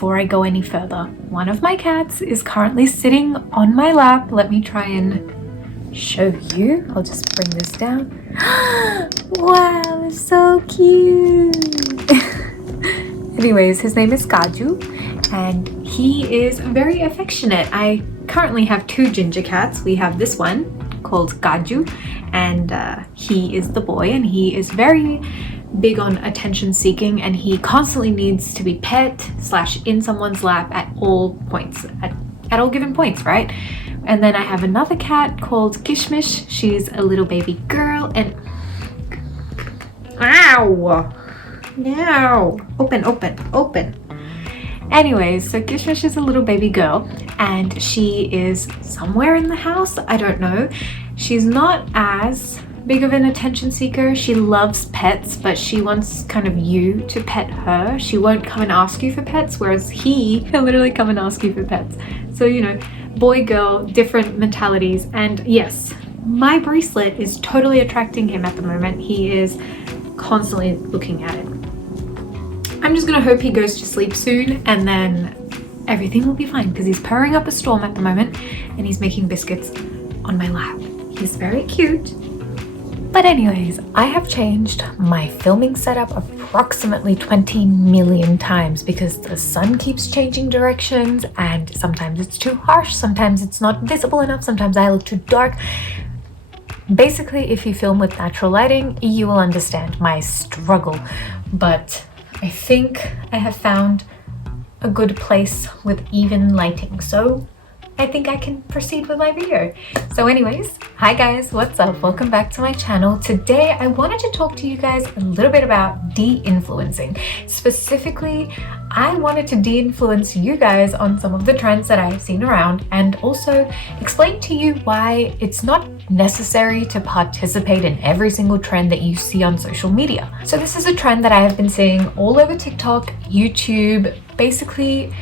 Before I go any further, one of my cats is currently sitting on my lap. Let me try and show you. I'll just bring this down. Wow, it's so cute. Anyways, his name is Kaju and he is very affectionate. I currently have two ginger cats. We have this one called Kaju and he is the boy and he is very big on attention seeking and he constantly needs to be pet / in someone's lap at all points, at all given points, right? And then I have another cat called Kishmish. She's a little baby girl and ow, no, open. Anyways, so Kishmish is a little baby girl and she is somewhere in the house. I don't know. She's not as big of an attention seeker. She loves pets, but she wants kind of you to pet her. She won't come and ask you for pets, whereas he will literally come and ask you for pets. So, you know, boy, girl, different mentalities. And yes, my bracelet is totally attracting him at the moment. He is constantly looking at it. I'm just gonna hope he goes to sleep soon and then everything will be fine because he's purring up a storm at the moment and he's making biscuits on my lap. He's very cute. But anyways, I have changed my filming setup approximately 20 million times because the sun keeps changing directions and sometimes it's too harsh, sometimes it's not visible enough, sometimes I look too dark. Basically, if you film with natural lighting, you will understand my struggle. But I think I have found a good place with even lighting. So I think I can proceed with my video. So anyways, hi guys, what's up? Welcome back to my channel. Today I wanted to talk to you guys a little bit about de-influencing. Specifically, I wanted to de-influence you guys on some of the trends that I've seen around and also explain to you why it's not necessary to participate in every single trend that you see on social media. So this is a trend that I have been seeing all over TikTok, YouTube, basically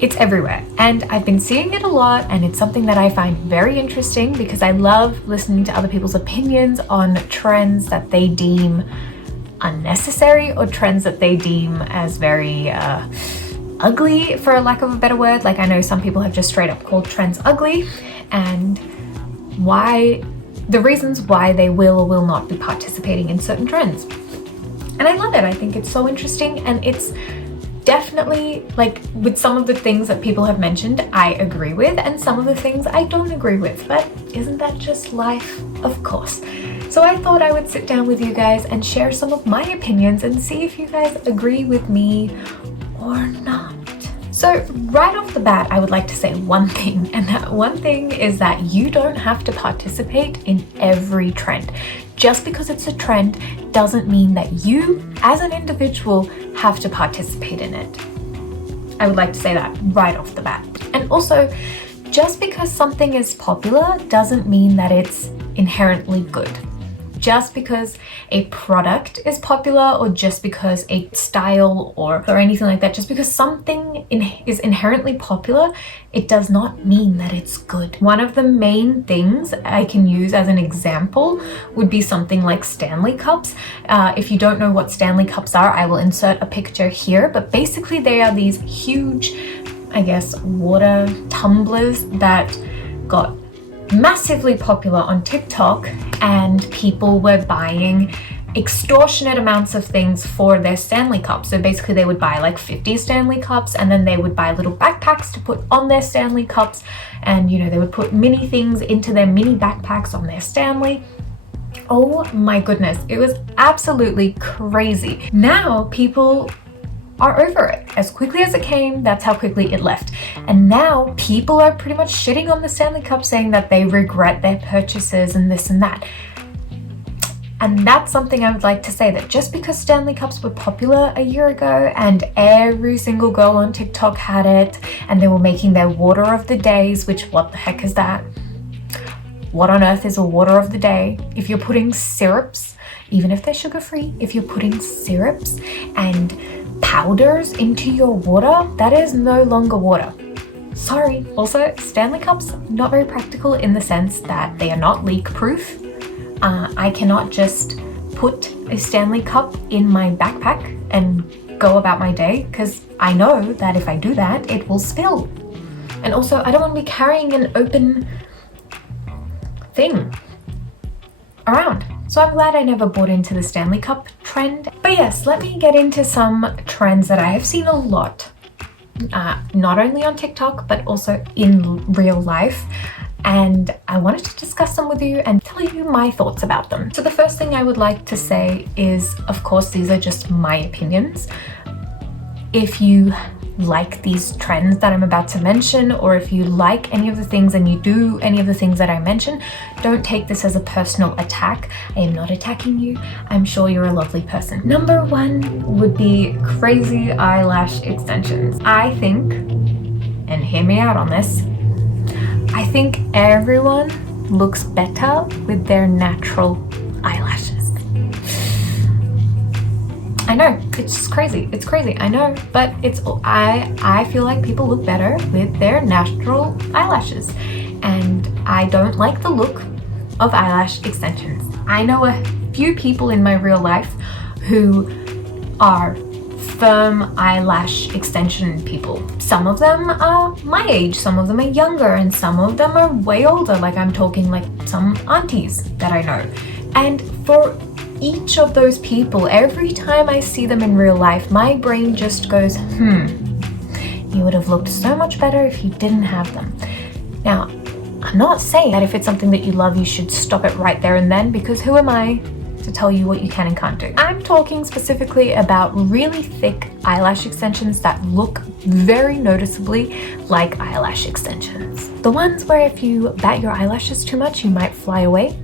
it's everywhere and I've been seeing it a lot and it's something that I find very interesting because I love listening to other people's opinions on trends that they deem unnecessary or trends that they deem as very ugly, for a lack of a better word. Like I know some people have just straight up called trends ugly and the reasons why they will or will not be participating in certain trends. And I love it. I think it's so interesting and it's definitely, like, with some of the things that people have mentioned, I agree with, and some of the things I don't agree with, but isn't that just life? Of course. So I thought I would sit down with you guys and share some of my opinions and see if you guys agree with me or not. So right off the bat, I would like to say one thing, and that one thing is that you don't have to participate in every trend. Just because it's a trend doesn't mean that you, as an individual, have to participate in it. I would like to say that right off the bat. And also, just because something is popular doesn't mean that it's inherently good. Just because a product is popular or just because a style or anything like that, just because something is inherently popular, it does not mean that it's good. One of the main things I can use as an example would be something like Stanley cups. If you don't know what Stanley cups are, I will insert a picture here, but basically they are these huge, I guess, water tumblers that got massively popular on TikTok and people were buying extortionate amounts of things for their Stanley cups. So basically they would buy like 50 Stanley cups and then they would buy little backpacks to put on their Stanley cups and, you know, they would put mini things into their mini backpacks on their Stanley. Oh my goodness, it was absolutely crazy. Now people are over it. As quickly as it came, that's how quickly it left. And now people are pretty much shitting on the Stanley Cup, saying that they regret their purchases and this and that. And that's something I would like to say, that just because Stanley Cups were popular a year ago and every single girl on TikTok had it and they were making their water of the days, which what the heck is that? What on earth is a water of the day? If you're putting syrups, even if they're sugar-free, if you're putting syrups and powders into your water, that is no longer water. Sorry. Also, Stanley Cups, not very practical in the sense that they are not leak-proof. I cannot just put a Stanley Cup in my backpack and go about my day because I know that if I do that, it will spill. And also, I don't want to be carrying an open thing around. So I'm glad I never bought into the Stanley Cup trend. But yes, let me get into some trends that I have seen a lot, not only on TikTok, but also in real life. And I wanted to discuss them with you and tell you my thoughts about them. So the first thing I would like to say is, of course, these are just my opinions. If you like these trends that I'm about to mention, or if you like any of the things and you do any of the things that I mention, don't take this as a personal attack. I am not attacking you. I'm sure you're a lovely person. Number one would be crazy eyelash extensions. I think, and hear me out on this, I think everyone looks better with their natural eyelashes. I know, it's crazy. It's crazy, I know, but I feel like people look better with their natural eyelashes. And I don't like the look of eyelash extensions. I know a few people in my real life who are firm eyelash extension people. Some of them are my age, some of them are younger, and some of them are way older. Like I'm talking like some aunties that I know. And for each of those people, every time I see them in real life, my brain just goes, you would have looked so much better if you didn't have them. Now, I'm not saying that if it's something that you love, you should stop it right there and then, because who am I to tell you what you can and can't do? I'm talking specifically about really thick eyelash extensions that look very noticeably like eyelash extensions. The ones where if you bat your eyelashes too much, you might fly away.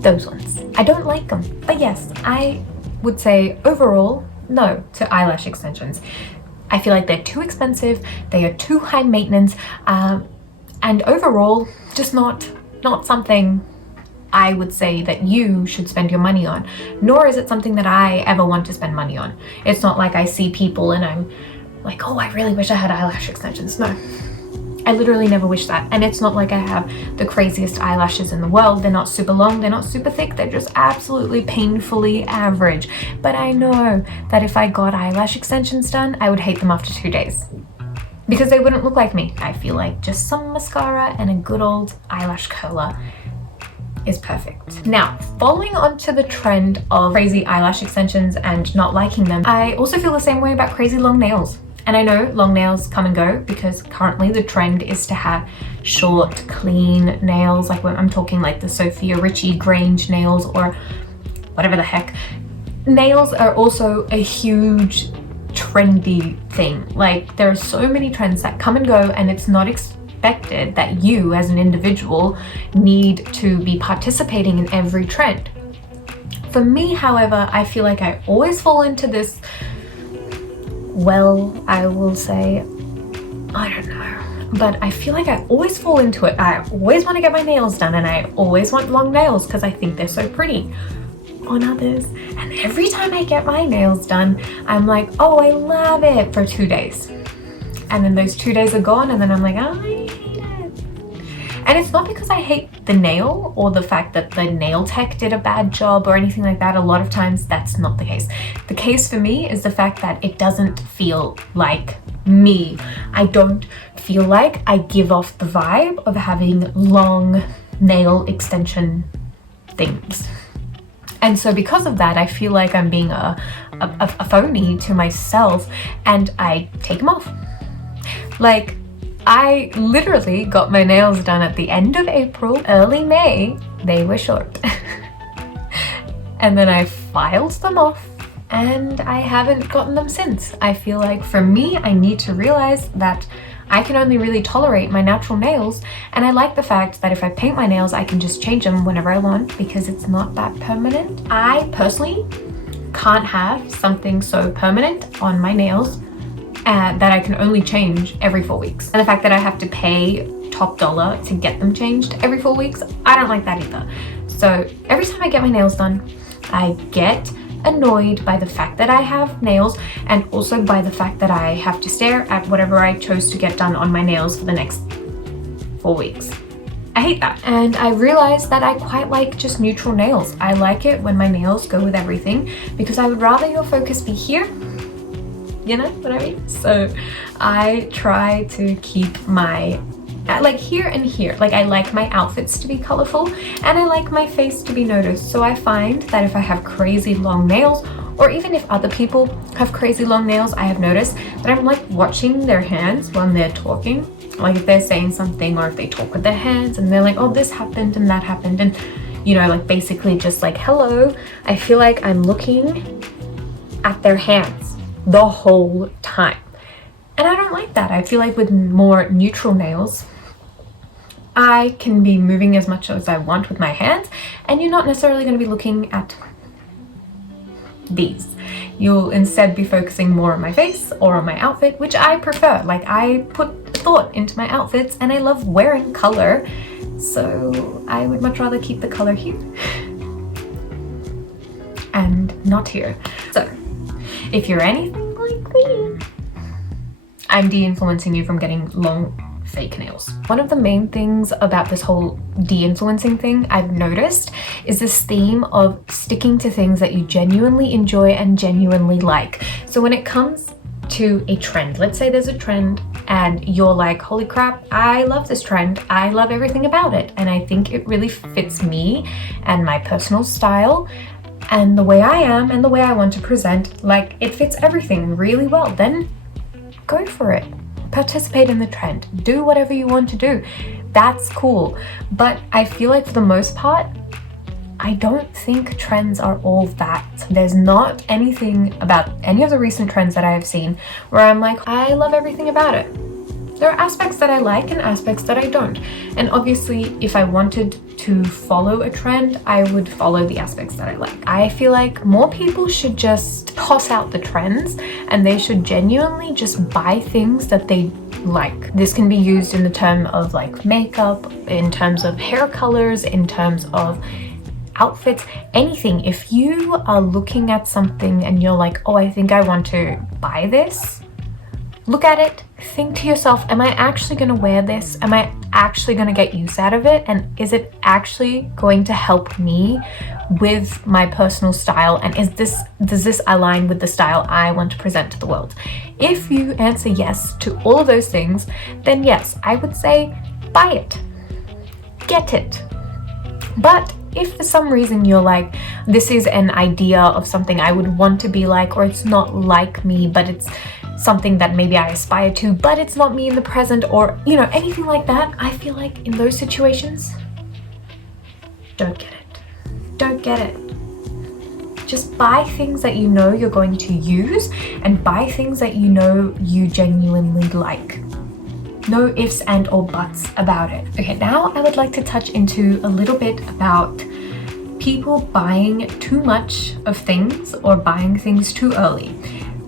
Those ones. I don't like them. But yes, I would say overall, no to eyelash extensions. I feel like they're too expensive, they are too high maintenance, and overall, just not something I would say that you should spend your money on, nor is it something that I ever want to spend money on. It's not like I see people and I'm like, oh, I really wish I had eyelash extensions. No, I literally never wish that. And it's not like I have the craziest eyelashes in the world. They're not super long, they're not super thick, they're just absolutely painfully average. But I know that if I got eyelash extensions done, I would hate them after 2 days, because they wouldn't look like me. I feel like just some mascara and a good old eyelash curler is perfect. Now, following on to the trend of crazy eyelash extensions and not liking them, I also feel the same way about crazy long nails. And I know long nails come and go, because currently the trend is to have short, clean nails. Like when I'm talking like the Sophia Richie Grange nails or whatever the heck. Nails are also a huge trendy thing. Like there are so many trends that come and go, and it's not expected that you as an individual need to be participating in every trend. For me, however, I feel like I always fall into this, well, I will say, I don't know, but I feel like I always fall into it. I always want to get my nails done, and I always want long nails because I think they're so pretty on others. And every time I get my nails done, I'm like, oh, I love it for 2 days. And then those 2 days are gone, and then I'm like, oh, I hate it. And it's not because I hate the nail or the fact that the nail tech did a bad job or anything like that. A lot of times that's not the case. The case for me is the fact that it doesn't feel like me. I don't feel like I give off the vibe of having long nail extension things. And so because of that, I feel like I'm being a phony to myself, and I take them off. Like, I literally got my nails done at the end of April, early May. They were short. And then I filed them off, and I haven't gotten them since. I feel like for me, I need to realize that I can only really tolerate my natural nails, and I like the fact that if I paint my nails, I can just change them whenever I want because it's not that permanent. I personally can't have something so permanent on my nails that I can only change every 4 weeks. And the fact that I have to pay top dollar to get them changed every 4 weeks, I don't like that either. So every time I get my nails done, I get annoyed by the fact that I have nails, and also by the fact that I have to stare at whatever I chose to get done on my nails for the next 4 weeks. I hate that. And I realized that I quite like just neutral nails. I like it when my nails go with everything, because I would rather your focus be here. you know what I mean? So I try to keep my, like here and here, like I like my outfits to be colorful and I like my face to be noticed. So I find that if I have crazy long nails, or even if other people have crazy long nails, I have noticed that I'm like watching their hands when they're talking. Like if they're saying something or if they talk with their hands and they're like, oh, this happened and that happened, and you know, like basically just like, hello, I feel like I'm looking at their hands the whole time. And I don't like that. I feel like with more neutral nails, I can be moving as much as I want with my hands and you're not necessarily going to be looking at these. You'll instead be focusing more on my face or on my outfit, which I prefer. Like I put thought into my outfits and I love wearing color, so I would much rather keep the color here and not here. So if you're anything like me, I'm de-influencing you from getting long fake nails. One of the main things about this whole de-influencing thing I've noticed is this theme of sticking to things that you genuinely enjoy and genuinely like. So when it comes to a trend, let's say there's a trend and you're like, holy crap, I love this trend, I love everything about it, and I think it really fits me and my personal style and the way I am and the way I want to present, like it fits everything really well, then go for it. Participate in the trend, do whatever you want to do. That's cool. But I feel like for the most part, I don't think trends are all that. There's not anything about any of the recent trends that I have seen where I'm like, I love everything about it. There are aspects that I like and aspects that I don't. And obviously, if I wanted to follow a trend, I would follow the aspects that I like. I feel like more people should just toss out the trends and they should genuinely just buy things that they like. This can be used in the term of like makeup, in terms of hair colors, in terms of outfits, anything. If you are looking at something and you're like, oh, I think I want to buy this, look at it, think to yourself, am I actually going to wear this? Am I actually going to get use out of it? And is it actually going to help me with my personal style? And does this align with the style I want to present to the world? If you answer yes to all of those things, then yes, I would say buy it, get it. But if for some reason you're like, this is an idea of something I would want to be like, or it's not like me, but it's something that maybe I aspire to, but it's not me in the present, or you know, anything like that, I feel like in those situations, don't get it. Don't get it. Just buy things that you know you're going to use and buy things that you know you genuinely like. No ifs and or buts about it. Okay, now I would like to touch into a little bit about people buying too much of things or buying things too early.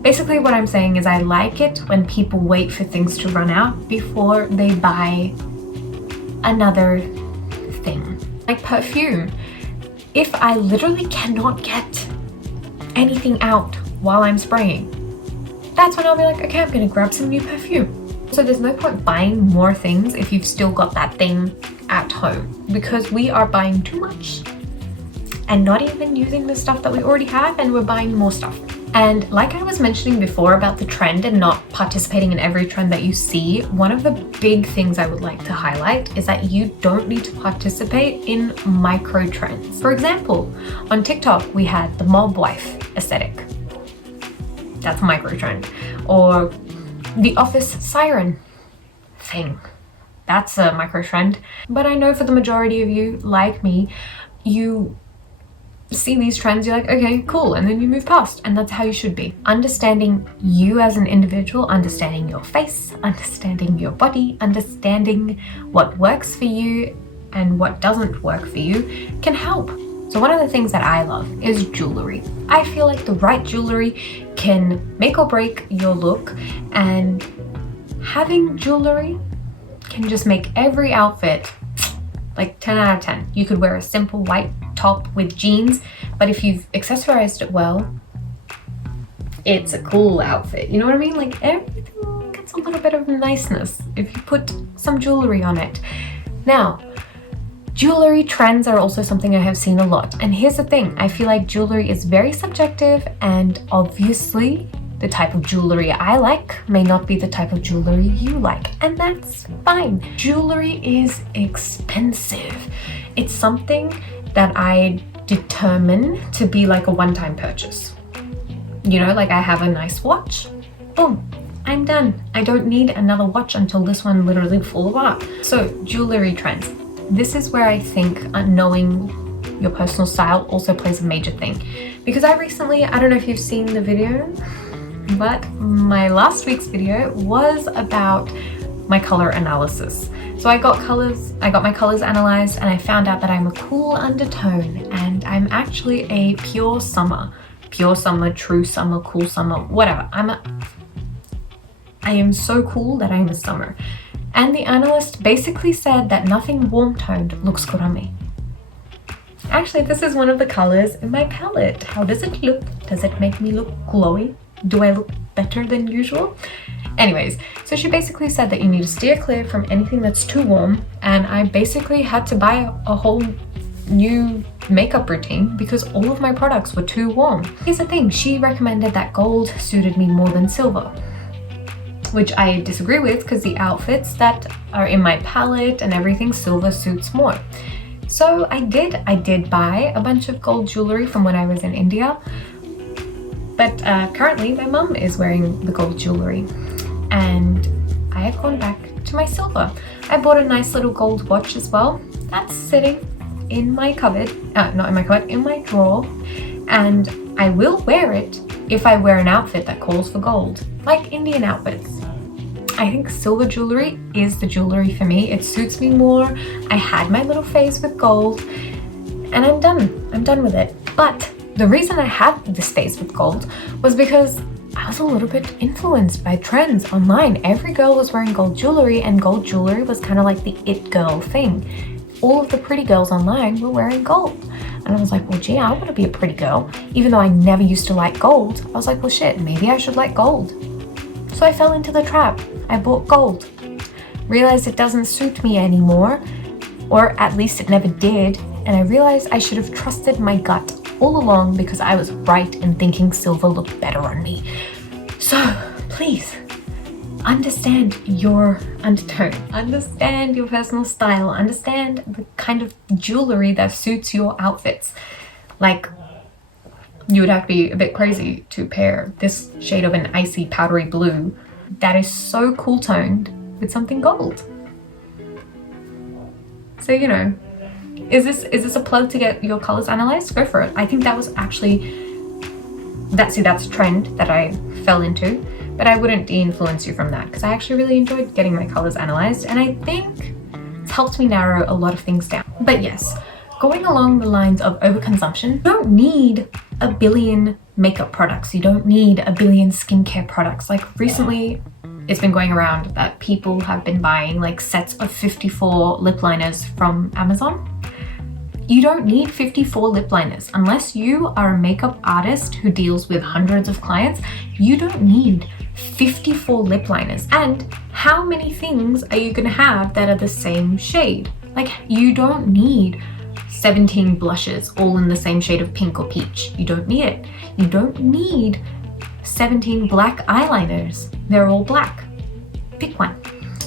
Basically what I'm saying is I like it when people wait for things to run out before they buy another thing. Like perfume. If I literally cannot get anything out while I'm spraying, that's when I'll be like, okay, I'm gonna grab some new perfume. So there's no point buying more things if you've still got that thing at home, because we are buying too much and not even using the stuff that we already have, and we're buying more stuff. And like I was mentioning before about the trend and not participating in every trend that you see, one of the big things I would like to highlight is that you don't need to participate in micro trends. For example, on TikTok, we had the mob wife aesthetic. That's a micro trend. Or the office siren thing. That's a micro trend. But I know for the majority of you, like me, you see these trends, you're like, okay, cool, and then you move past, and that's how you should be. Understanding you as an individual, understanding your face, understanding your body, understanding what works for you and what doesn't work for you can help. So one of the things that I love is jewelry. I feel like the right jewelry can make or break your look, and having jewelry can just make every outfit like 10 out of 10. You could wear a simple white top with jeans, but if you've accessorized it well, it's a cool outfit. You know what I mean? Like everything gets a little bit of niceness if you put some jewelry on it. Now, jewelry trends are also something I have seen a lot. And here's the thing, I feel like jewelry is very subjective, and obviously The type of jewelry I like may not be the type of jewelry you like, and that's fine. Jewelry is expensive. It's something that I determine to be like a one-time purchase. You know, like I have a nice watch, boom, I'm done. I don't need another watch until this one literally falls apart. So jewelry trends. This is where I think knowing your personal style also plays a major thing. Because I don't know if you've seen the video, but my last week's video was about my color analysis. So I got my colors analyzed, and I found out that I'm a cool undertone, and I'm actually a pure summer, true summer, cool summer, whatever. I am so cool that I'm a summer. And the analyst basically said that nothing warm toned looks good on me. Actually, this is one of the colors in my palette. How does it look? Does it make me look glowy? Do I look better than usual? Anyways, so she basically said that you need to steer clear from anything that's too warm, and I basically had to buy a whole new makeup routine because all of my products were too warm. Here's the thing, she recommended that gold suited me more than silver, which I disagree with because the outfits that are in my palette and everything, silver suits more. So I did buy a bunch of gold jewelry from when I was in India, but currently my mum is wearing the gold jewelry, and I have gone back to my silver. I bought a nice little gold watch as well. That's sitting in my cupboard, not in my cupboard, in my drawer, and I will wear it if I wear an outfit that calls for gold, like Indian outfits. I think silver jewelry is the jewelry for me. It suits me more. I had my little phase with gold, and I'm done with it. But the reason I had this phase with gold was because I was a little bit influenced by trends online. Every girl was wearing gold jewelry, and gold jewelry was kind of like the it girl thing. All of the pretty girls online were wearing gold. And I was like, well, gee, I want to be a pretty girl. Even though I never used to like gold, I was like, well, shit, maybe I should like gold. So I fell into the trap. I bought gold. Realized it doesn't suit me anymore, or at least it never did. And I realized I should have trusted my gut all along because I was right in thinking silver looked better on me. So please, understand your undertone, understand your personal style, understand the kind of jewelry that suits your outfits. Like, you would have to be a bit crazy to pair this shade of an icy powdery blue that is so cool toned with something gold. So, you know, is this a plug to get your colors analyzed? Go for it. I think that was actually, that's a trend that I fell into, but I wouldn't de-influence you from that because I actually really enjoyed getting my colors analyzed, and I think it's helped me narrow a lot of things down. But yes, going along the lines of overconsumption, you don't need a billion makeup products. You don't need a billion skincare products. Like recently, it's been going around that people have been buying like sets of 54 lip liners from Amazon. You don't need 54 lip liners. Unless you are a makeup artist who deals with hundreds of clients, you don't need 54 lip liners. And how many things are you gonna have that are the same shade? Like, you don't need 17 blushes all in the same shade of pink or peach. You don't need it. You don't need 17 black eyeliners. They're all black. Pick one.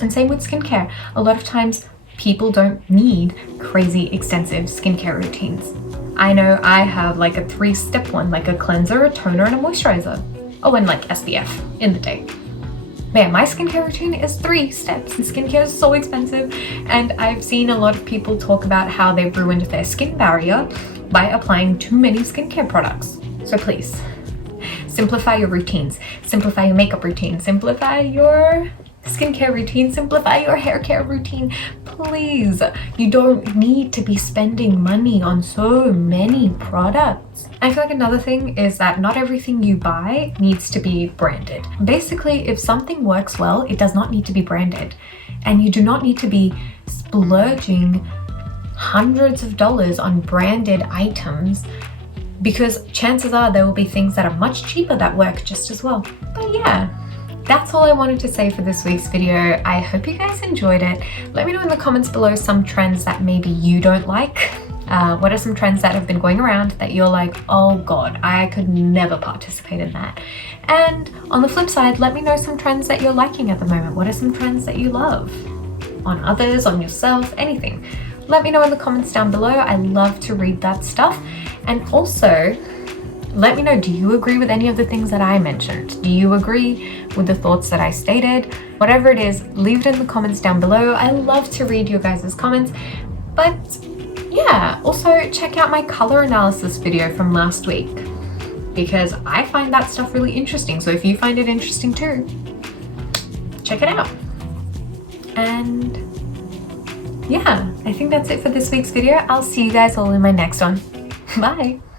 And same with skincare. A lot of times people don't need crazy extensive skincare routines. I know I have like a 3-step one, like a cleanser, a toner, and a moisturizer. Oh, and like SPF in the day. Man, my skincare routine is 3 steps. Skincare is so expensive, and I've seen a lot of people talk about how they've ruined their skin barrier by applying too many skincare products. So please, simplify your routines, simplify your makeup routine, simplify your skincare routine, simplify your hair care routine. Please, you don't need to be spending money on so many products. I feel like another thing is that not everything you buy needs to be branded. Basically, if something works well, it does not need to be branded. And you do not need to be splurging hundreds of dollars on branded items, because chances are there will be things that are much cheaper that work just as well. But yeah, that's all I wanted to say for this week's video. I hope you guys enjoyed it. Let me know in the comments below some trends that maybe you don't like. What are some trends that have been going around that you're like, oh god, I could never participate in that? And on the flip side, let me know some trends that you're liking at the moment. What are some trends that you love? On others, on yourself, anything. Let me know in the comments down below. I love to read that stuff. And also, let me know, do you agree with any of the things that I mentioned? Do you agree with the thoughts that I stated? Whatever it is, leave it in the comments down below. I love to read your guys' comments. But yeah, also check out my color analysis video from last week, because I find that stuff really interesting. So if you find it interesting too, check it out. And yeah, I think that's it for this week's video. I'll see you guys all in my next one. Bye.